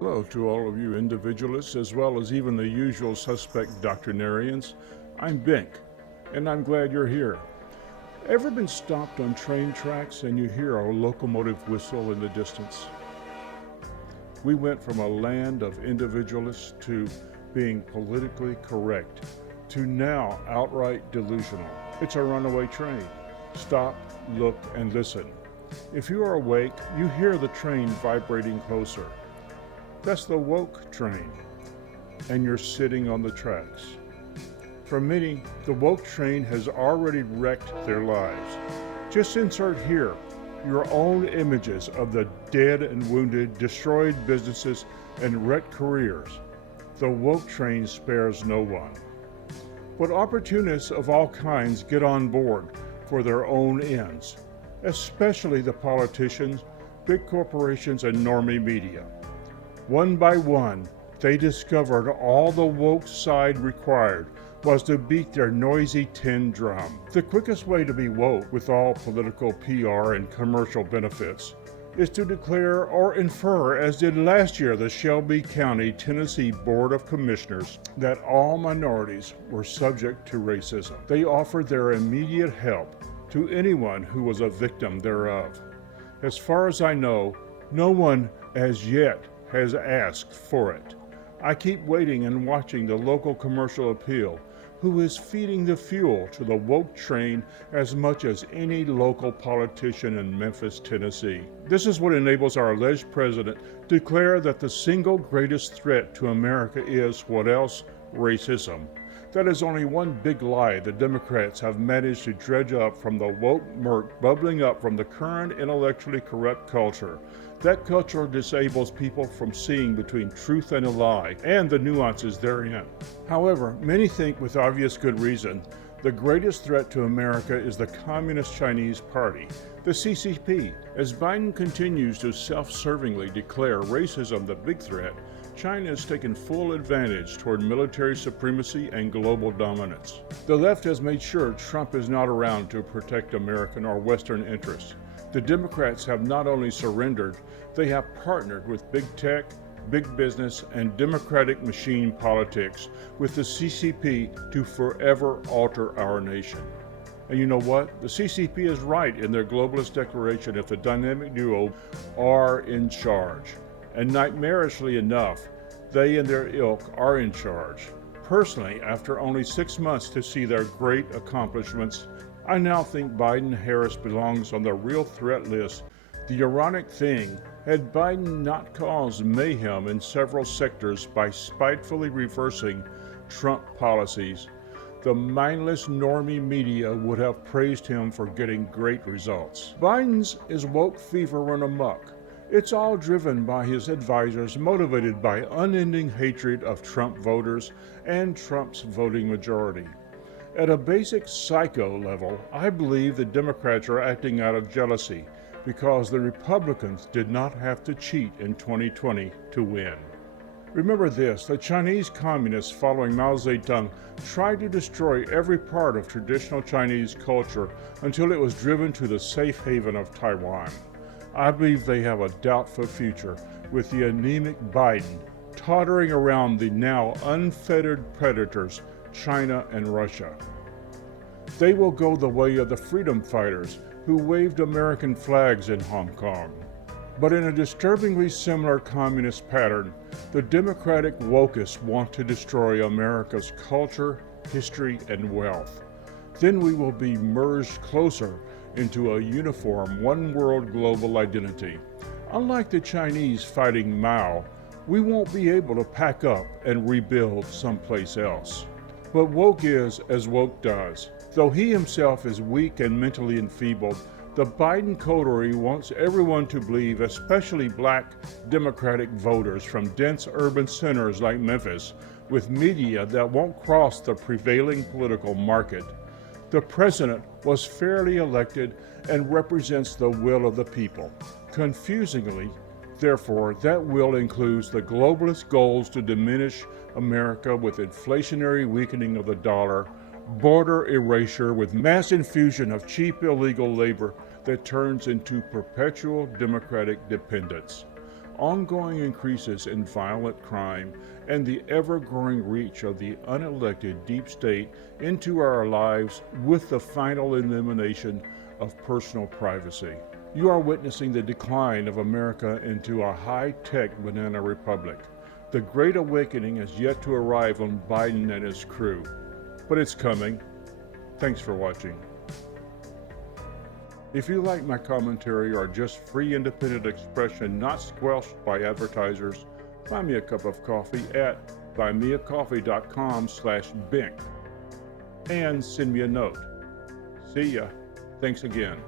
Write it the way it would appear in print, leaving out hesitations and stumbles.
Hello to all of you individualists, as well as even the usual suspect doctrinarians. I'm Bink, and I'm glad you're here. Ever been stopped on train tracks and you hear a locomotive whistle in the distance? We went from a land of individualists to being politically correct to now outright delusional. It's a runaway train. Stop, look, and listen. If you are awake, you hear the train vibrating closer. That's the woke train, and you're sitting on the tracks. For many, the woke train has already wrecked their lives. Just insert here your own images of the dead and wounded, destroyed businesses, and wrecked careers. The woke train spares no one. But opportunists of all kinds get on board for their own ends, especially the politicians, big corporations, and normie media. One by one, they discovered all the woke side required was to beat their noisy tin drum. The quickest way to be woke with all political PR and commercial benefits is to declare or infer, as did last year the Shelby County, Tennessee Board of Commissioners, that all minorities were subject to racism. They offered their immediate help to anyone who was a victim thereof. As far as I know, no one as yet has asked for it. I keep waiting and watching the local commercial appeal, who is feeding the fuel to the woke train as much as any local politician in Memphis, Tennessee. This is what enables our alleged president to declare that the single greatest threat to America is, what else? Racism. That is only one big lie the Democrats have managed to dredge up from the woke murk bubbling up from the current intellectually corrupt culture. That culture disables people from seeing between truth and a lie and the nuances therein. However, many think with obvious good reason the greatest threat to America is the Communist Chinese Party, the CCP. As Biden continues to self-servingly declare racism the big threat, China has taken full advantage toward military supremacy and global dominance. The left has made sure Trump is not around to protect American or Western interests. The Democrats have not only surrendered, they have partnered with big tech, big business, and democratic machine politics with the CCP to forever alter our nation. And you know what? The CCP is right in their globalist declaration if the dynamic duo are in charge. And nightmarishly enough, they and their ilk are in charge. Personally, after only 6 months to see their great accomplishments, I now think Biden-Harris belongs on the real threat list. The ironic thing, had Biden not caused mayhem in several sectors by spitefully reversing Trump policies, the mindless normie media would have praised him for getting great results. Biden's is woke fever run amok. It's all driven by his advisors, motivated by unending hatred of Trump voters and Trump's voting majority. At a basic psycho level, I believe the Democrats are acting out of jealousy because the Republicans did not have to cheat in 2020 to win. Remember this, the Chinese communists following Mao Zedong tried to destroy every part of traditional Chinese culture until it was driven to the safe haven of Taiwan. I believe they have a doubtful future with the anemic Biden tottering around the now unfettered predators, China and Russia. They will go the way of the freedom fighters who waved American flags in Hong Kong. But in a disturbingly similar communist pattern, the Democratic wokeists want to destroy America's culture, history, and wealth. Then we will be merged closer into a uniform one-world global identity. Unlike the Chinese fighting Mao, we won't be able to pack up and rebuild someplace else. But woke is as woke does. Though he himself is weak and mentally enfeebled, the Biden coterie wants everyone to believe, especially black Democratic voters from dense urban centers like Memphis, with media that won't cross the prevailing political market. The president was fairly elected and represents the will of the people. Confusingly, therefore, that will includes the globalist goals to diminish America with inflationary weakening of the dollar, border erasure with mass infusion of cheap illegal labor that turns into perpetual democratic dependence. ongoing increases in violent crime, and the ever-growing reach of the unelected deep state into our lives with the final elimination of personal privacy. You are witnessing the decline of America into a high-tech banana republic. The Great Awakening has yet to arrive on Biden and his crew, but it's coming. Thanks for watching. If you like my commentary or just free independent expression not squelched by advertisers, buy me a cup of coffee at buymeacoffee.com/bink and send me a note. See ya. Thanks again.